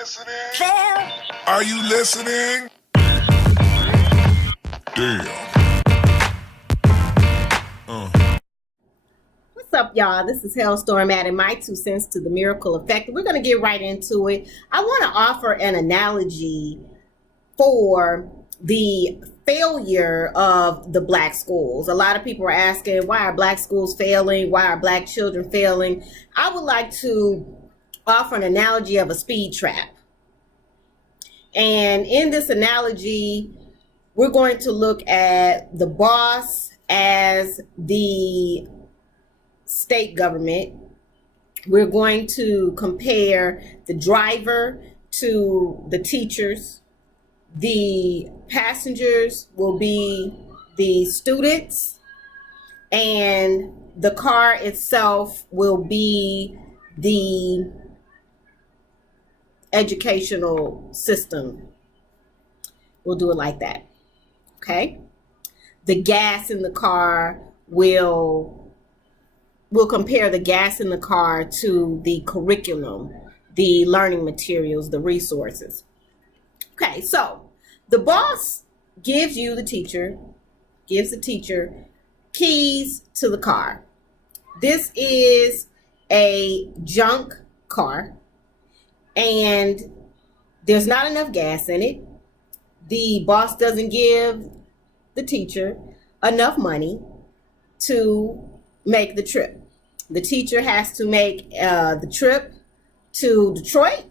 listening? Phil. Are you listening? Damn. What's up, y'all? This is Hellstorm adding my 2 cents to the miracle effect. We're going to get right into it. I want to offer an analogy for the failure of the black schools. A lot of people are asking, why are black schools failing? Why are black children failing? I would like to offer an analogy of a speed trap. And in this analogy, we're going to look at the boss as the state government. We're going to compare the driver to the teachers. The passengers will be the students, and the car itself will be the educational system. We'll do it like that. Okay? The gas in the car we'll compare the gas in the car to the curriculum, the learning materials, the resources. Okay, so the boss gives the teacher keys to the car. This is a junk car, and there's not enough gas in it. The boss doesn't give the teacher enough money to make the trip. The teacher has to make the trip to Detroit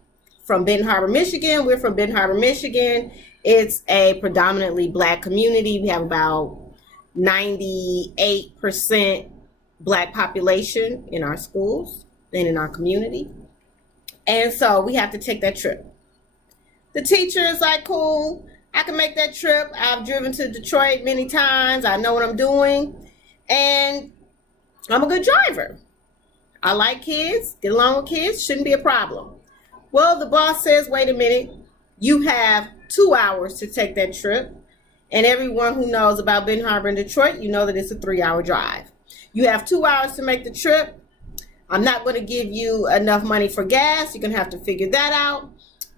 from Benton Harbor, Michigan. We're from Benton Harbor, Michigan. It's a predominantly black community. We have about 98% black population in our schools and in our community. And so we have to take that trip. The teacher is like, cool, I can make that trip. I've driven to Detroit many times. I know what I'm doing. And I'm a good driver. I like kids, get along with kids, shouldn't be a problem. Well, the boss says, wait a minute, you have 2 hours to take that trip. And everyone who knows about Benton Harbor and Detroit, you know that it's a 3-hour drive. You have 2 hours to make the trip. I'm not going to give you enough money for gas. You're going to have to figure that out.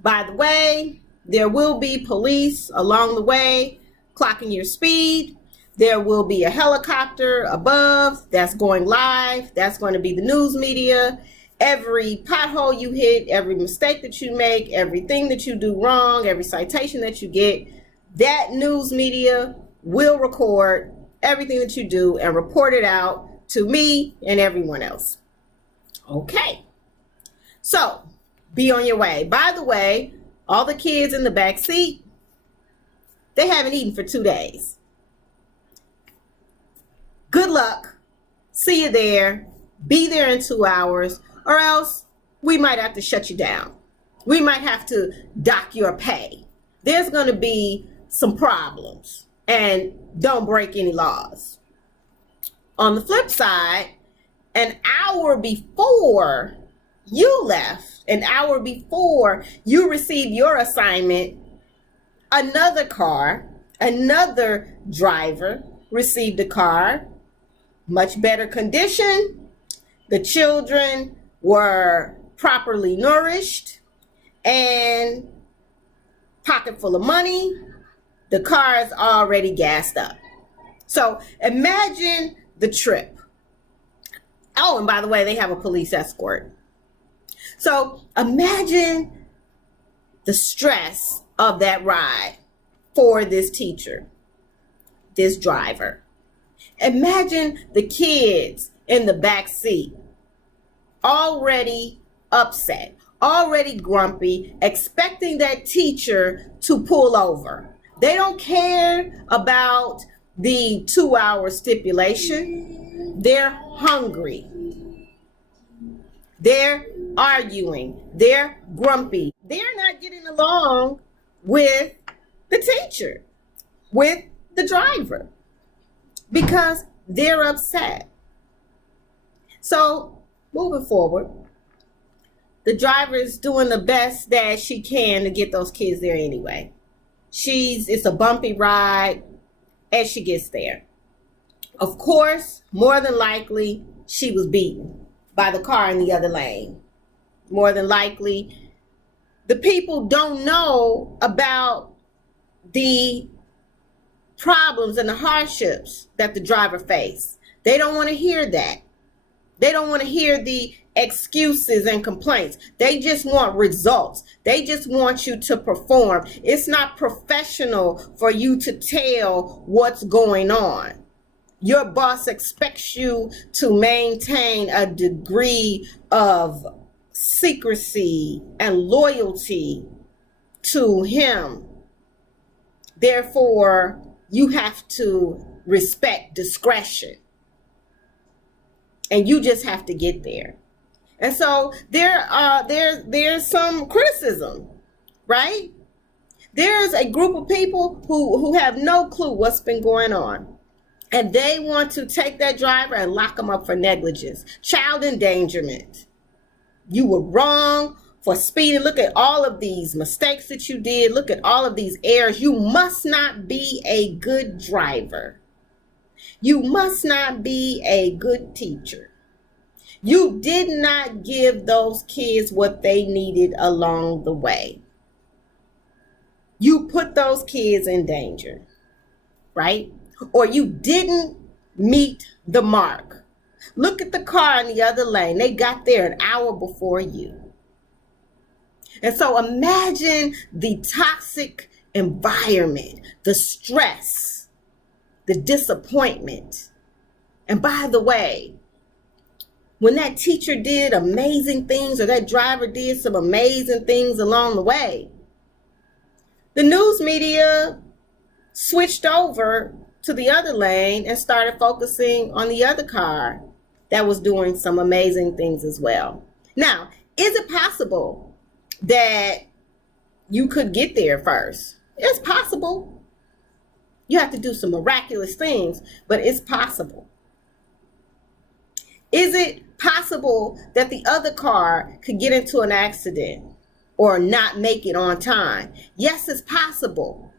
By the way, there will be police along the way clocking your speed. There will be a helicopter above that's going live. That's going to be the news media. Every pothole you hit, every mistake that you make, everything that you do wrong, every citation that you get, that news media will record everything that you do and report it out to me and everyone else. Okay. So be on your way. By the way, all the kids in the back seat, they haven't eaten for 2 days. Good luck. See you there. Be there in 2 hours, or else we might have to shut you down. We might have to dock your pay. There's going to be some problems, and don't break any laws. On the flip side, an hour before you left, an hour before you received your assignment, another driver received a car, much better condition. The children were properly nourished and pocket full of money. The car is already gassed up. So imagine the trip. Oh, and by the way, they have a police escort. So imagine the stress of that ride for this teacher, this driver. Imagine the kids in the back seat, already upset, already grumpy, expecting that teacher to pull over. They don't care about the 2-hour stipulation. They're hungry. They're arguing. They're grumpy. They're not getting along with the teacher, with the driver, because they're upset. So moving forward, the driver is doing the best that she can to get those kids there anyway. It's a bumpy ride as she gets there. Of course, more than likely, she was beaten by the car in the other lane. More than likely, The people don't know about the problems and the hardships that the driver faced. They don't want to hear that. They don't want to hear the excuses and complaints. They just want results. They just want you to perform. It's not professional for you to tell what's going on. Your boss expects you to maintain a degree of secrecy and loyalty to him. Therefore, you have to respect discretion. And you just have to get there. And so there's some criticism, right? There's a group of people who have no clue what's been going on. And they want to take that driver and lock them up for negligence, child endangerment. You were wrong for speeding. Look at all of these mistakes that you did. Look at all of these errors. You must not be a good driver. You must not be a good teacher. You did not give those kids what they needed along the way. You put those kids in danger, right? Or you didn't meet the mark. Look at the car in the other lane. They got there an hour before you. And so imagine the toxic environment, the stress, the disappointment. And by the way, when that teacher did amazing things or that driver did some amazing things along the way, the news media switched over to the other lane and started focusing on the other car that was doing some amazing things as well. Now, is it possible that you could get there first? It's possible. You have to do some miraculous things, but it's possible. Is it possible that the other car could get into an accident or not make it on time? Yes, it's possible.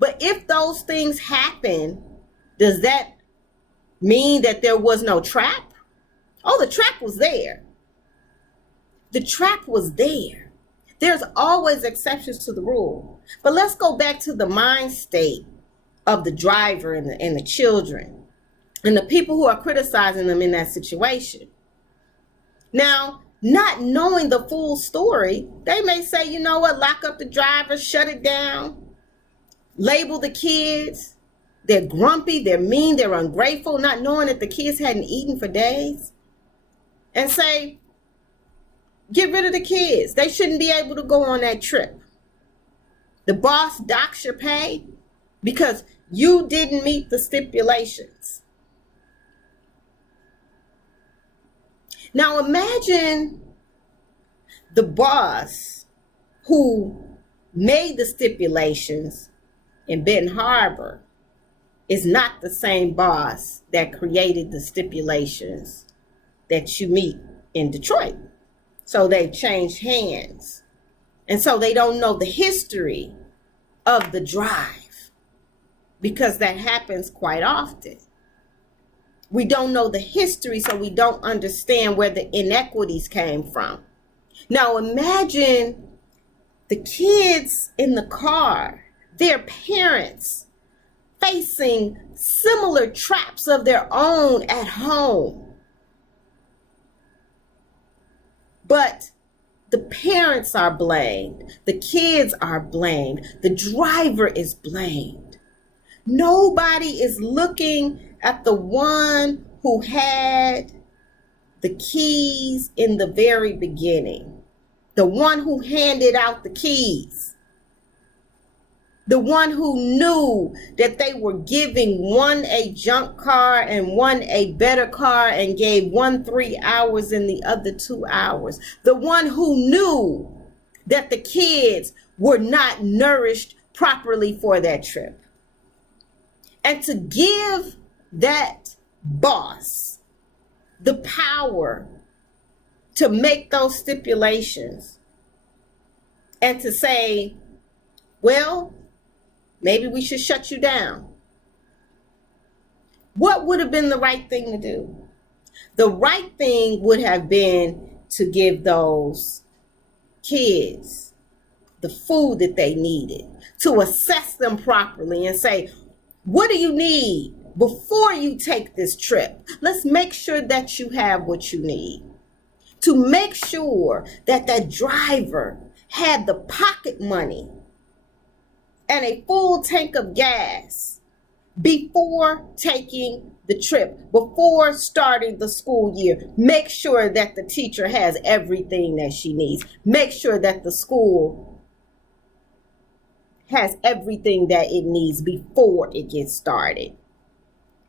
But if those things happen, does that mean that there was no trap? Oh, the trap was there. The trap was there. There's always exceptions to the rule. But let's go back to the mind state of the driver and the children and the people who are criticizing them in that situation. Now, not knowing the full story, they may say, you know what, lock up the driver, shut it down, label the kids. They're grumpy, they're mean, they're ungrateful, not knowing that the kids hadn't eaten for days. And say, get rid of the kids. They shouldn't be able to go on that trip. The boss docks your pay because you didn't meet the stipulations. Now imagine the boss who made the stipulations in Benton Harbor is not the same boss that created the stipulations that you meet in Detroit. So they've changed hands. And so they don't know the history of the drive because that happens quite often. We don't know the history, so we don't understand where the inequities came from. Now imagine the kids in the car, their parents facing similar traps of their own at home. But the parents are blamed. The kids are blamed. The driver is blamed. Nobody is looking at the one who had the keys in the very beginning. The one who handed out the keys. The one who knew that they were giving one a junk car and one a better car and gave one 3 hours and the other 2 hours. The one who knew that the kids were not nourished properly for that trip. And to give that boss the power to make those stipulations and to say, well, maybe we should shut you down. What would have been the right thing to do? The right thing would have been to give those kids the food that they needed, to assess them properly and say, what do you need before you take this trip? Let's make sure that you have what you need. To make sure that that driver had the pocket money and a full tank of gas before taking the trip, before starting the school year. Make sure that the teacher has everything that she needs. Make sure that the school has everything that it needs before it gets started.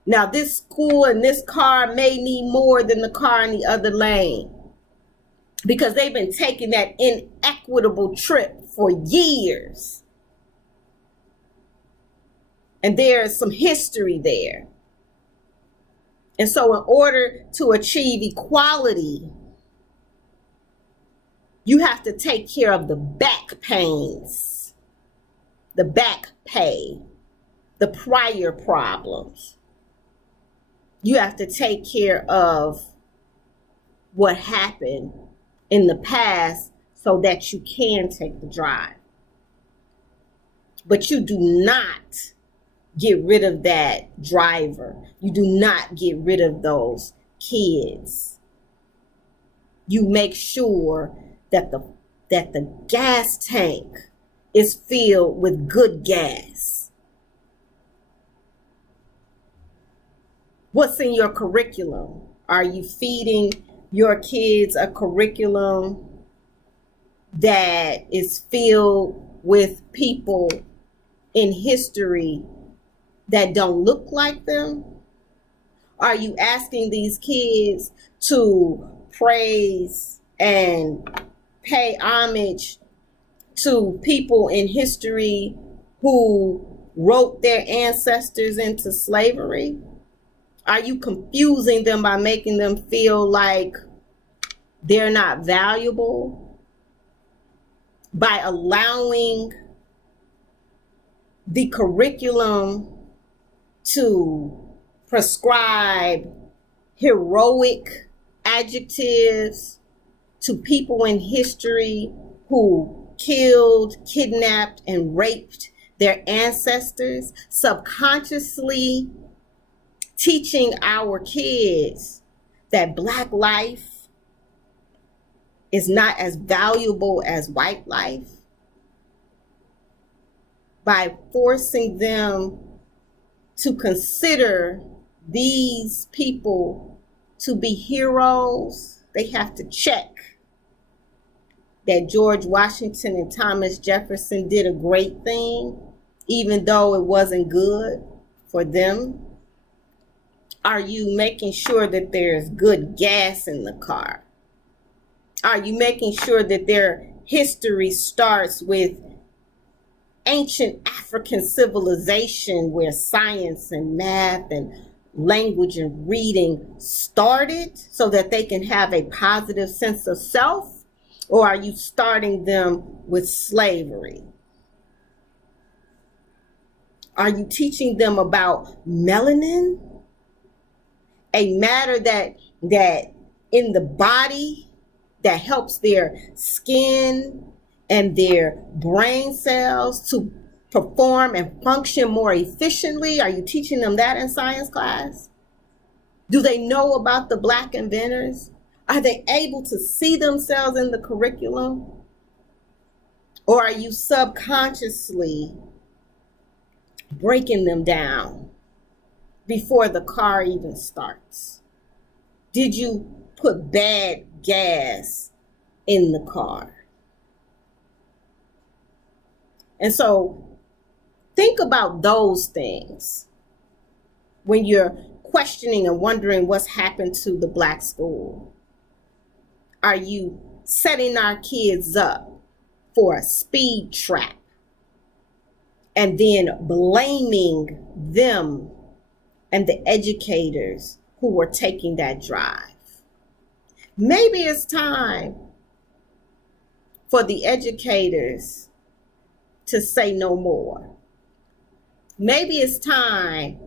Now, this school and this car may need more than the car in the other lane, because they've been taking that inequitable trip for years. And there's some history there. And so in order to achieve equality, you have to take care of the back pains, the back pay, the prior problems. You have to take care of what happened in the past so that you can take the drive. But you do not get rid of that driver. You do not get rid of those kids. You make sure that the gas tank is filled with good gas. What's in your curriculum? Are you feeding your kids a curriculum that is filled with people in history that don't look like them? Are you asking these kids to praise and pay homage to people in history who wrote their ancestors into slavery? Are you confusing them by making them feel like they're not valuable? By allowing the curriculum to prescribe heroic adjectives to people in history who killed, kidnapped, and raped their ancestors, subconsciously teaching our kids that Black life is not as valuable as white life, by forcing them to consider these people to be heroes. They have to check that George Washington and Thomas Jefferson did a great thing, even though it wasn't good for them. Are you making sure that there's good gas in the car? Are you making sure that their history starts with ancient African civilization where science and math and language and reading started so that they can have a positive sense of self? Or are you starting them with slavery? Are you teaching them about melanin? A matter that in the body that helps their skin and their brain cells to perform and function more efficiently? Are you teaching them that in science class? Do they know about the Black inventors? Are they able to see themselves in the curriculum? Or are you subconsciously breaking them down before the car even starts? Did you put bad gas in the car? And so think about those things when you're questioning and wondering what's happened to the Black school. Are you setting our kids up for a speed trap and then blaming them and the educators who were taking that drive? Maybe it's time for the educators to say no more. Maybe it's time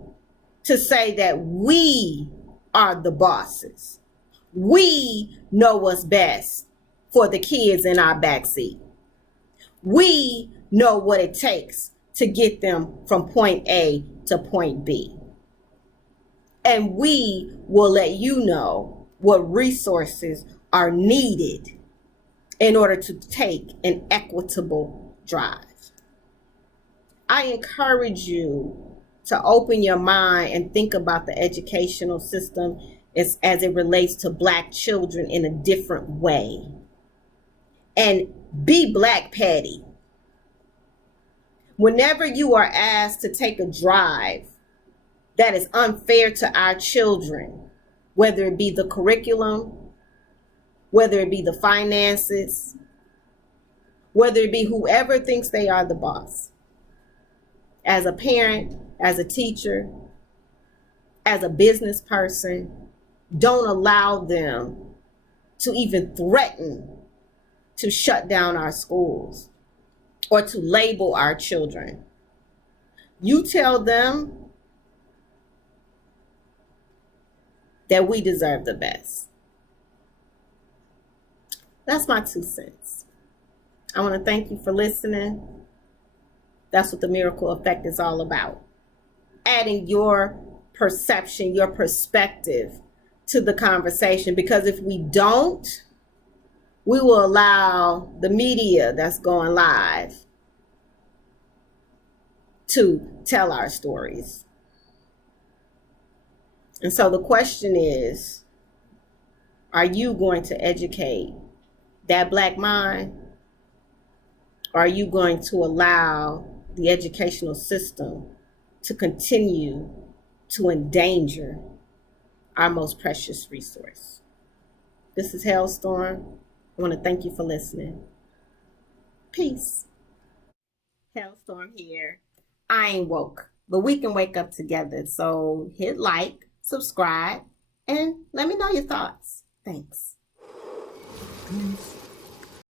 to say that we are the bosses. We know what's best for the kids in our backseat. We know what it takes to get them from point A to point B. And we will let you know what resources are needed in order to take an equitable drive. I encourage you to open your mind and think about the educational system as it relates to Black children in a different way. And be Black Patty. Whenever you are asked to take a drive that is unfair to our children, whether it be the curriculum, whether it be the finances, whether it be whoever thinks they are the boss, as a parent, as a teacher, as a business person, don't allow them to even threaten to shut down our schools or to label our children. You tell them that we deserve the best. That's my 2 cents. I want to thank you for listening. That's what the Miracle Effect is all about. Adding your perception, your perspective to the conversation, because if we don't, we will allow the media that's going live to tell our stories. And so the question is, are you going to educate that Black mind? Or are you going to allow the educational system to continue to endanger our most precious resource? This is Hailstorm. I want to thank you for listening. Peace. Hailstorm here. I ain't woke, but we can wake up together. So hit like, subscribe, and let me know your thoughts. Thanks. Peace.